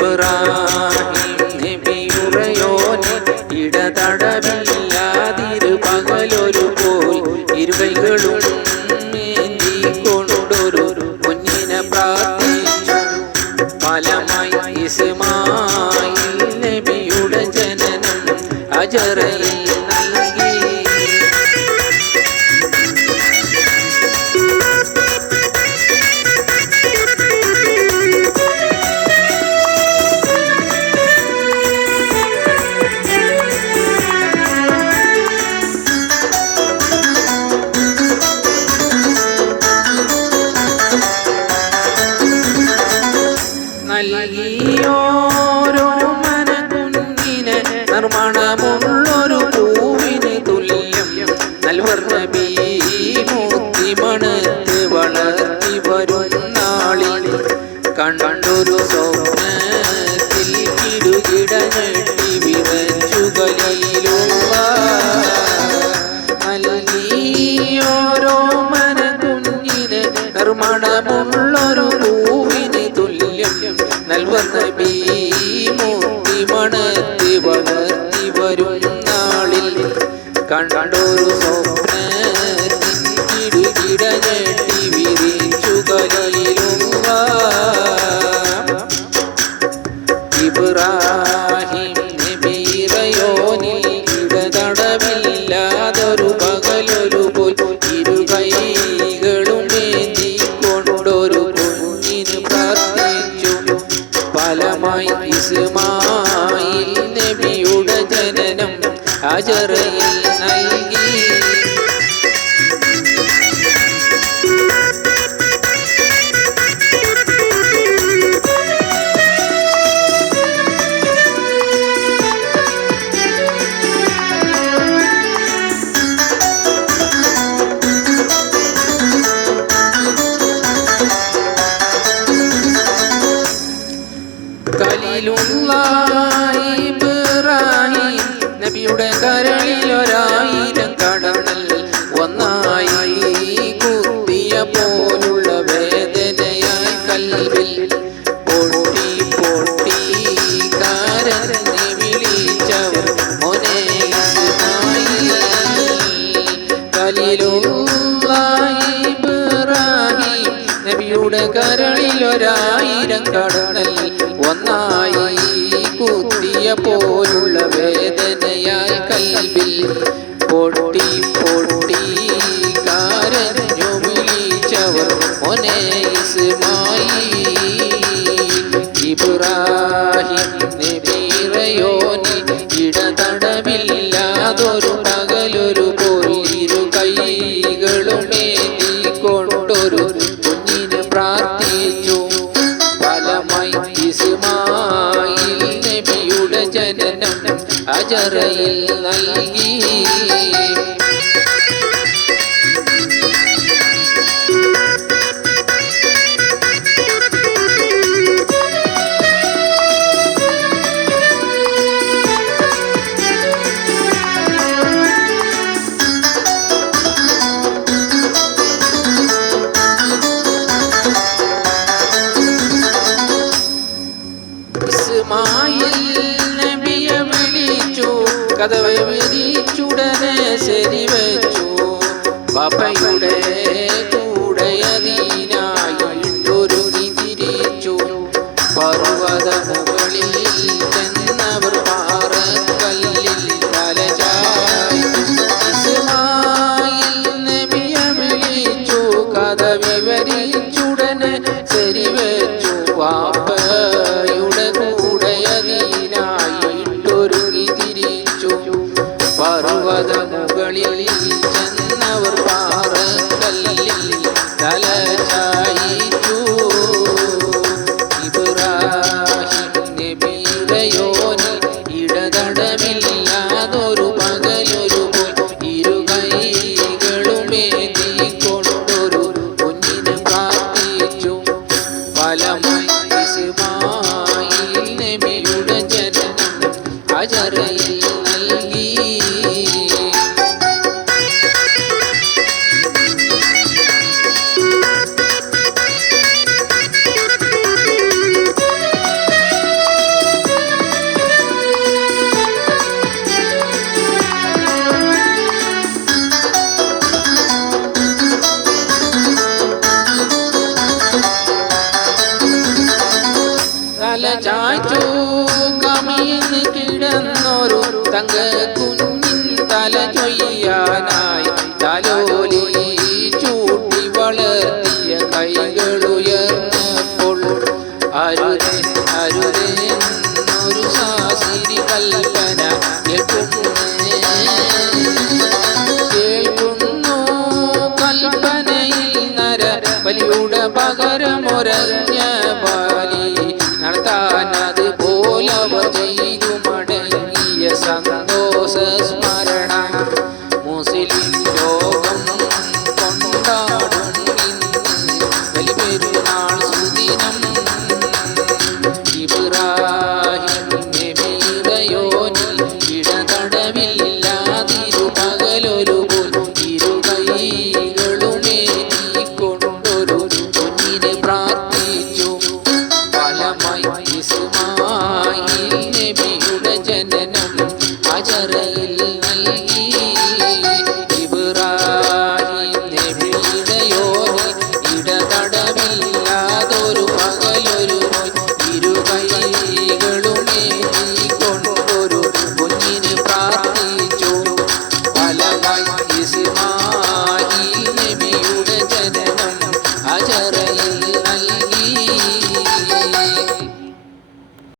ഇബ്രാഹിം നബിയുറയോനെ ഇടതടവില്ലാതിരു പകലൊരു പോൽ ഇരുകൈകളും ഏന്തിക്കൊണ്ടൊരു കുഞ്ഞിനെ പ്രാർത്ഥിച്ചു. ഫലമായി ഇസ്മായിൽ നബിയുടെ ജനനം ഹജറയിൽ നൽകി. നൽകിയോരോ മനകുഞ്ഞിനെ നിർമ്മണമുള്ളൊരു പൂവിന് തുല്യം നൽവർ നബി മൂത്തിമണത്ത് വളർത്തി വരുന്നാളിൽ കണ്ടൊരു സ്വപ്നത്തിൽ കിടുകിട ഞെട്ടി വിറച്ചു ഖലീലുള്ളാ. നൽകിയോരോ മനകുഞ്ഞിനെ നിർമ്മണമുള്ളൊരു പൂവിന് തുല്യം നൽവർ നബി മൂത്തിമണത്ത് വളർത്തി വരുന്നാളിൽ കണ്ടൊരു സ്വപ്നത്തിൽ കിടുകിട ഞെട്ടി വിറച്ചു ഖലീലുള്ളാ. ഇബ്രാഹിം നബിറയോനിൽ ഇടതടവില്ലാതൊരു പകലൊരു പോൽ ഇരുകൈകളും ഏന്തിക്കൊണ്ടൊരു കുഞ്ഞിന് പ്രാർത്ഥിച്ചു. ഫലമായി ഇസ്മായിൽ നബിയുടെ ജനനം ഹജറയിൽ നൽകി. ഖലീലുള്ളാഹി ഇബ്രാഹിം നബിയുടെ കരളിലൊരായിരം കടന്നൽ ഒന്നായി കുത്തിയ പോലുള്ള വേദനയായി കൽവിൽ പൊട്ടി പൊട്ടി കരഞ്ഞ് വിളിച്ചവർ മോനെ ഇസ്മായിൽ. ഖലീലുള്ളാഹി ഇബ്രാഹിം നബിയുടെ കരളിലൊരായിരം കടന്നൽ ഒന്നായി കുത്തിയ പോലുള്ള വേദനയായി കൽവിൽ പൊട്ടി പൊട്ടി കരഞ്ഞു വിളിച്ചവർ മോനെ ഇസ്മായിൽ. ഇബ്രാഹിം നബിറയോനി ഇടതടവില്ലാതൊരു പകലൊരു പോൽ ഇരു കൈകളും ഏന്തിക്കൊണ്ടൊരു കുഞ്ഞിന് പ്രാർത്ഥിച്ചു. ഫലമായി ഇസ്മായിൽ നബിയുടെ ജനനം ഹജറയിൽ നൽകി. ഇസ്മായിൽ നബിയെ വിളിച്ചു, കതവ് വിരിച്ചുടനെ ശരി വെച്ചു. ബാപ്പയുടെ കൂടെ അതിനായിട്ടൊരുങ്ങി തിരിച്ചു. പർവ്വത മുകളിൽ ചെന്നവർ പാറക്കല്ലിൽ തലചായ്ച്ചു. ഇസ്മായിൽ നബിയെ വിളിച്ചു, കഥ വിവരിച്ചുടനെ ശരി വെച്ചു. ബാപ്പയുടെ കൂടെ അതിനായിട്ടൊരുങ്ങി തിരിച്ചു. തലച്ചു കമിഴ്ന്ന് കിടന്നൊരു തങ്ക കുഞ്ഞ്